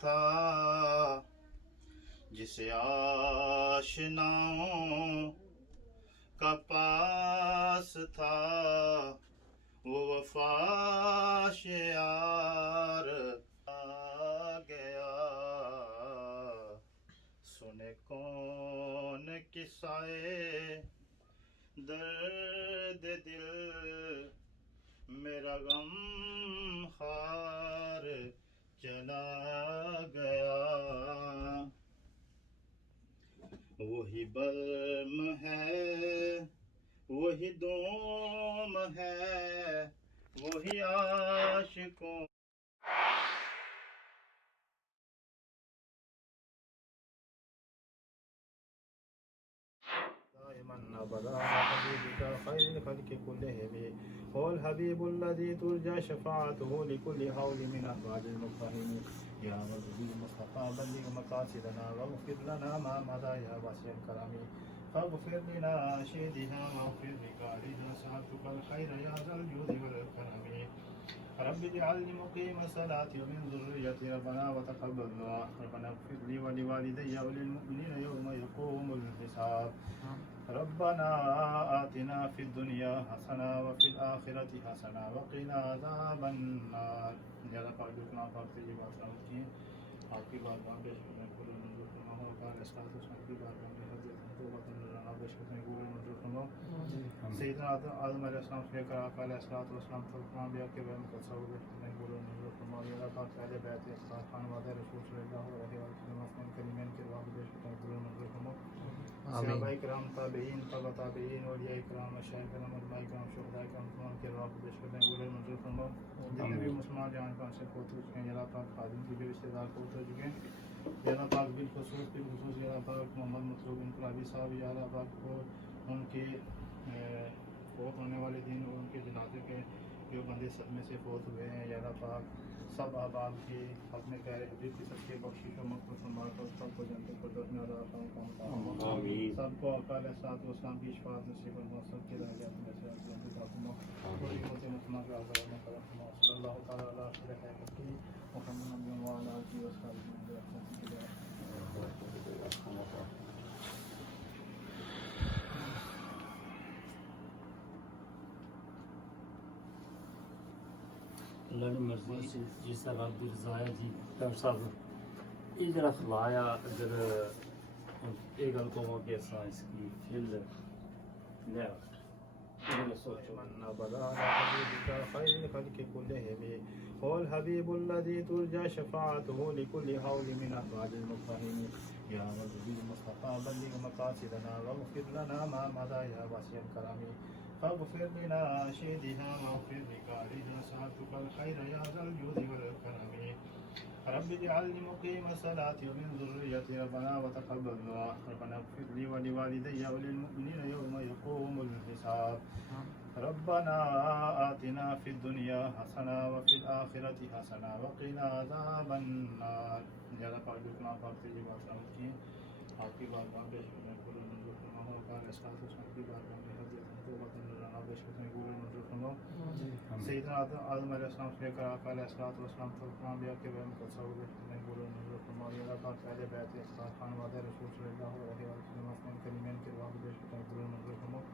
تھا جسے آشناؤں کا پاس تھا، وہ وفا شعار آ گیا۔ سنے کون قصے درد دل، میرا غم خار چلا گیا۔ وہی برم ہے، وہی دوم ہے، وہی عاشقوں دائما ابدا حبیبک خیر الخلق كلهم، هو الحبیب الذي ترجى شفاعته لكل حول من احوال المقتحم۔ یا رب المصطفى بلغ مقاصدنا واغفر لنا ما مضى يا واسع الكرم، فاغفر لناشدها واغفر لقارئها، سألتك الخير يا ذا الجود والكرم۔ رب اجعلني مقيم الصلاة ومن ذريتي ربنا وتقبل دعاء، ربنا اغفر لي ولوالدي وللمؤمنين يوم يقوم الحساب۔ ربنا آتنا في الدنيا حسنة وفي الآخرة حسنة وقنا عذاب النار۔ زیادہ پاک جو کلام پاک سے یہ بات سمجھ کی ہیں، آپ کی بات میں بے شک میں قبول منظور فرماؤں، اور کال اسلام اسلام کی بات میں حضرت توبہ تنظرانہ بے شک میں قبول منظور فرماؤں۔ سیدنا آدم علیہ السلام سے لے کر آقا علیہ السلام تک تمام انبیاء کے بین کو سب بے شک میں قبول منظور فرماؤں۔ یا اللہ پاک اہل بیت اصحاب خانوادہ رسول صلی اللہ علیہ وسلم اپنے کریمین کے بعد بے شک میں قبول منظور فرماؤں۔ صحابہ کرام، تابعین، تبع تابعین، اولیاء کرام، مشائخ کرام، علماء کرام، شہداء کرام، تمام کے رب بے شک میں قبول منظور فرماؤ۔ جتنے بھی مسلمان جہاں کہاں سے فوت ہو چکے ہیں، یا اللہ پاک خادم کے بھی رشتے دار فوت ہو چکے ہیں، یا اللہ پاک بالخصوص یا اللہ پاک محمد مطلوب انقلابی صاحب، یا اللہ پاک کو ان کے فوت ہونے والے دن اور ان کے جنازے کے جو بندے صدمے سے فوت ہوئے ہیں، یا اللہ پاک سب احباب کی اپنے پیارے حبیب کی سب کے بخشش و مغفرت فرما کر سب کو جنت الفردوس میں عطا فرما، سب کو آقا علیہ الصلوۃ والسلام کی شفاعت نصیب فرما، سب کے درجات میں سے جنت عطا فرما، پوری امت مسلمہ کے آزاد میں کرم فرما۔ صلی اللہ تعالی علی خیر خلقہ محمد وعلی آلہ وصحبہ اجمعین۔ اللہ نے مرضی جس طرح رب دی رضا ہے جی ڈاکٹر صاحب یہ جڑا خلایا اگر یہ گل کو کہ سائنس کی فیلڈ لے من ابدا حبیبک خیر الخلق كلهم، هو الحبیب الذي ترجى شفاعته لكل حول من احوال المقتحم۔ یا رب المصطفى بلغ مقاصدنا واغفر لنا ما مضى يا واسع الكرم، فاغفر لناشدها واغفر لقارئها، سألتك الخير يا ذا الجود والكرم۔ رب اجعلني مقيم الصلاة ومن ذريتي ربنا وتقبل دعاء، ربنا اغفر لي ولوالدي وللمؤمنين يوم يقوم الحساب۔ ربنا آتنا في الدنيا حسنة وفي الآخرة حسنة وقنا عذاب النار۔ زیادہ پاک جو کلام پاک سے یہ بات سمجھ کی ہیں، آپ کی بات میں بے شک میں قبول منظور فرماؤں، اور کال اسلام اسلام کی بات میں حضرت توبہ تنظرانہ بے شک میں قبول منظور فرماؤں۔ سیدنا آدم علیہ السلام سے لے کر آقا علیہ السلام تک تمام انبیاء کے بین کو سب بے شک میں قبول منظور فرماؤں۔ یا اللہ پاک اہل بیت اصحاب خانوادہ رسول صلی اللہ علیہ وسلم اپنے کریمین کے بعد بے شک میں قبول منظور فرماؤں۔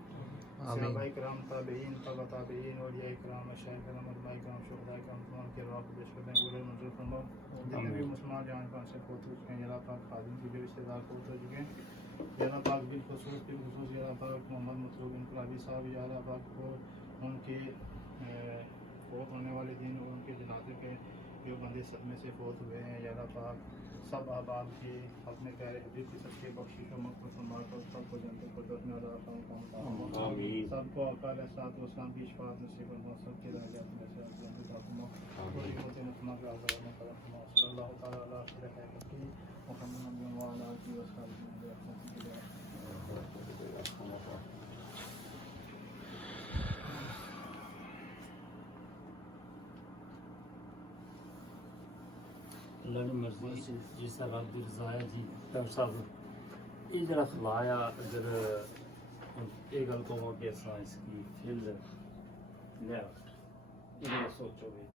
صحابہ کرام، تابعین، تبع تابعین، اولیاء کرام، مشائخ کرام، علماء کرام، شہداء کرام، تمام کے رب بے شک میں قبول منظور فرماؤ۔ جتنے بھی مسلمان جہاں کہاں سے فوت ہو چکے ہیں، یا اللہ پاک خادم کے بھی رشتے دار فوت ہو چکے ہیں، یا اللہ پاک بالخصوص یا اللہ پاک محمد مطلوب انقلابی صاحب، یا اللہ پاک کو ان کے فوت ہونے والے دن اور ان کے جنازے کے جو بندے صدمے سے فوت ہوئے ہیں، یا اللہ پاک سب احباب کی اپنے پیارے حبیب کی سب کے بخشش و مغفرت فرما کر سب کو جنت الفردوس میں عطا فرما، سب کو آقا علیہ الصلوۃ والسلام کی شفاعت نصیب فرما، سب کے درجات میں سے جنت عطا فرما، پوری امت مسلمہ کے آزاد میں کرم فرما۔ صلی اللہ تعالی علی خیر خلقہ محمد وعلی آلہ وصحبہ اجمعین۔ اللہ نے مرضی جس طرح رب دی رضا ہے جی ڈاکٹر صاحب یہ جڑا خلایا اگر یہ گل کو کہ سائنس کی فیلڈ لے سوچو گے